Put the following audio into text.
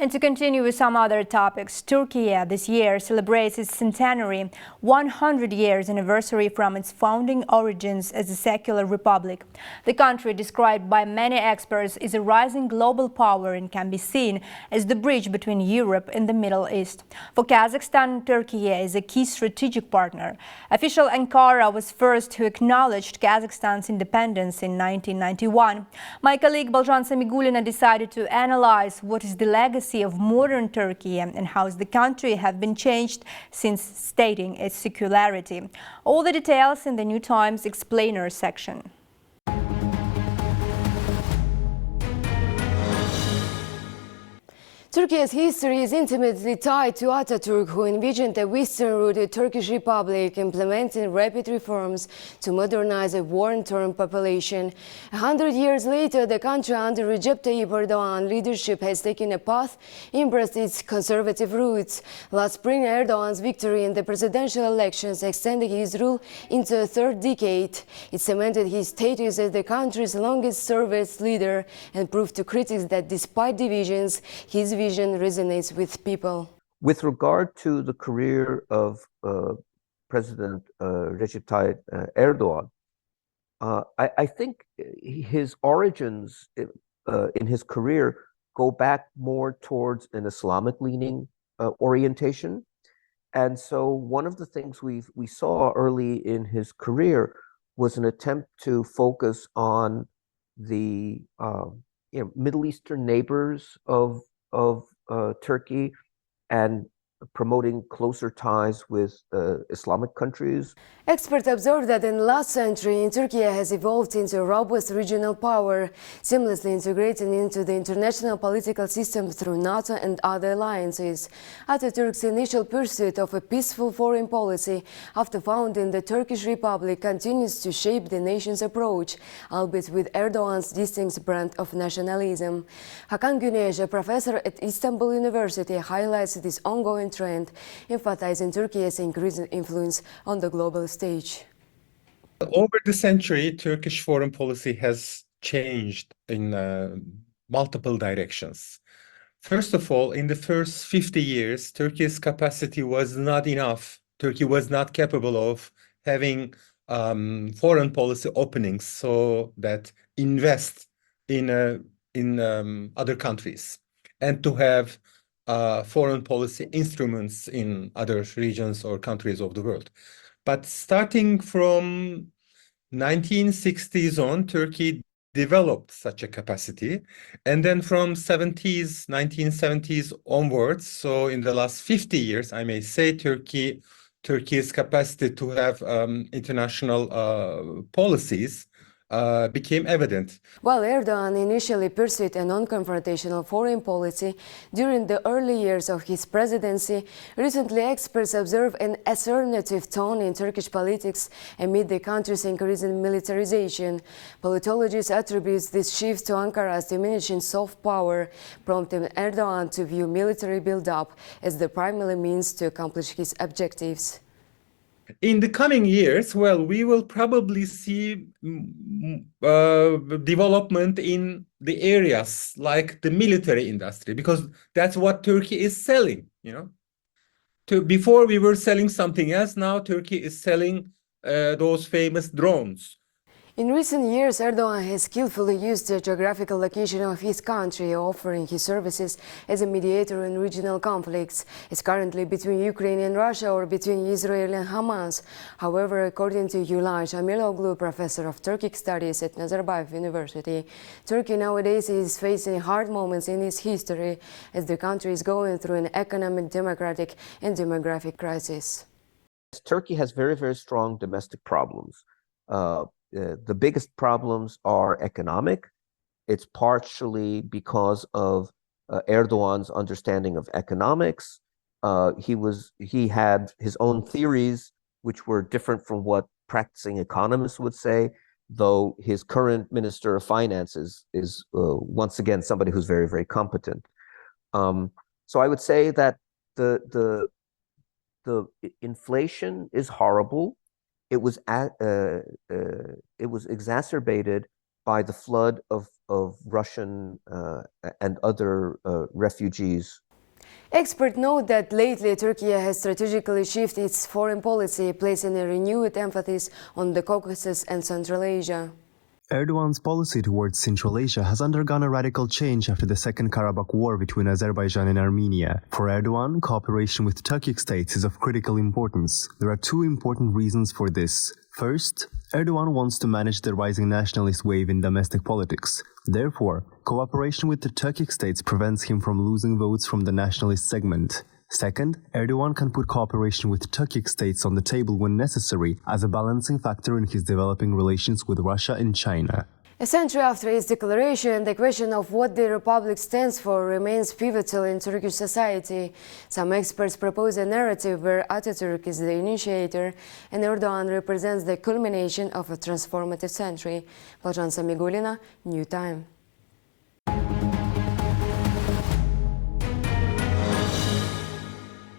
And to continue with some other topics, Türkiye this year celebrates its centenary, 100 years anniversary from its founding origins as a secular republic. The country, described by many experts, is a rising global power and can be seen as the bridge between Europe and the Middle East. For Kazakhstan, Türkiye is a key strategic partner. Official Ankara was first who acknowledged Kazakhstan's independence in 1991. My colleague Baljan Samigulina decided to analyze what is the legacy of modern Turkey and how the country have been changed since stating its secularity. All the details in the New Times Explainer section. Turkey's history is intimately tied to Atatürk, who envisioned a Western-rooted Turkish republic implementing rapid reforms to modernize a war-torn population. 100 years later, the country under Recep Tayyip Erdogan leadership has taken a path, embraced its conservative roots. Last spring, Erdogan's victory in the presidential elections extended his rule into a third decade. It cemented his status as the country's longest-serving leader and proved to critics that despite divisions, his vision resonates with people. With regard to the career of President Recep Tayyip Erdogan, I think his origins in his career go back more towards an Islamic-leaning orientation. And so one of the things we saw early in his career was an attempt to focus on the Middle Eastern neighbors of Turkey and promoting closer ties with Islamic countries. Experts observe that in the last century, Turkey has evolved into a robust regional power, seamlessly integrating into the international political system through NATO and other alliances. Atatürk's initial pursuit of a peaceful foreign policy after founding the Turkish Republic continues to shape the nation's approach, albeit with Erdogan's distinct brand of nationalism. Hakan Güneş, a professor at Istanbul University, highlights this ongoing trend, emphasizing Turkey's increasing influence on the global stage. Over the century, Turkish foreign policy has changed in multiple directions. First of all, in the first 50 years, Turkey's capacity was not enough. Turkey was not capable of having foreign policy openings so that invest in other countries and to have foreign policy instruments in other regions or countries of the world. But starting from 1960s on, Turkey developed such a capacity. And then from 1970s onwards, so in the last 50 years, I may say, Turkey's capacity to have international policies became evident. While Erdogan initially pursued a non-confrontational foreign policy during the early years of his presidency, recently experts observe an assertive tone in Turkish politics amid the country's increasing militarization. Politologists attribute this shift to Ankara's diminishing soft power, prompting Erdogan to view military build-up as the primary means to accomplish his objectives. In the coming years, well, we will probably see development in the areas like the military industry, because that's what Turkey is selling, you know. Before we were selling something else, now Turkey is selling those famous drones. In recent years, Erdogan has skillfully used the geographical location of his country, offering his services as a mediator in regional conflicts. It's currently between Ukraine and Russia or between Israel and Hamas. However, according to Yulay Jamiloglu, professor of Turkic studies at Nazarbayev University, Turkey nowadays is facing hard moments in its history as the country is going through an economic, democratic, and demographic crisis. Turkey has very, very strong domestic problems. The biggest problems are economic. It's partially because of Erdogan's understanding of economics. He had his own theories, which were different from what practicing economists would say, though his current Minister of Finance is once again somebody who's very, very competent. So I would say that the inflation is horrible. It was exacerbated by the flood of Russian and other refugees. Experts note that lately Turkey has strategically shifted its foreign policy, placing a renewed emphasis on the Caucasus and Central Asia. Erdogan's policy towards Central Asia has undergone a radical change after the Second Karabakh War between Azerbaijan and Armenia. For Erdogan, cooperation with Turkic states is of critical importance. There are two important reasons for this. First, Erdogan wants to manage the rising nationalist wave in domestic politics. Therefore, cooperation with the Turkic states prevents him from losing votes from the nationalist segment. Second, Erdogan can put cooperation with Turkic states on the table when necessary as a balancing factor in his developing relations with Russia and China. A century after its declaration, the question of what the republic stands for remains pivotal in Turkish society. Some experts propose a narrative where Atatürk is the initiator and Erdogan represents the culmination of a transformative century. Balcan Samigulina, New Time.